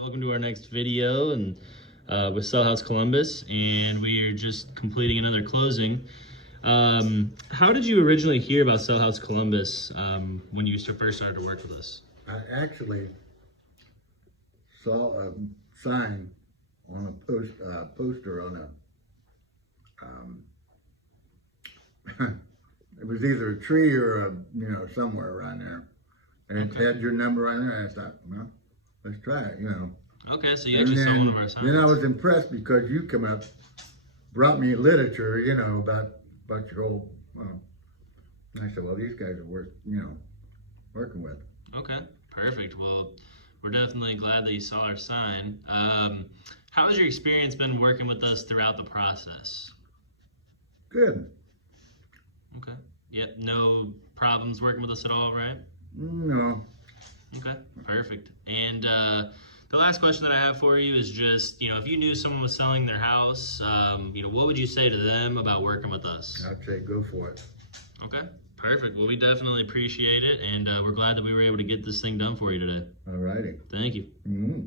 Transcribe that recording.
Welcome to our next video and with Sell House Columbus, and we are just completing another closing. How did you originally hear about Sell House Columbus when you first started to work with us? I actually saw a sign on a poster on a, it was either a tree or somewhere around there. And it had your number on there. I thought, well, let's try it, Okay, so you actually saw one of our signs. Then I was impressed because you come up, brought me literature, about your old, and I said, well, these guys are worth, working with. Okay, perfect. Well, we're definitely glad that you saw our sign. How has your experience been working with us throughout the process? Good. Okay. Yep, no problems working with us at all, right? No. Okay, perfect. And the last question that I have for you is just, if you knew someone was selling their house, what would you say to them about working with us? I'd say go for it. Okay, perfect. Well, we definitely appreciate it, and we're glad that we were able to get this thing done for you today. All righty. Thank you. Mm-hmm.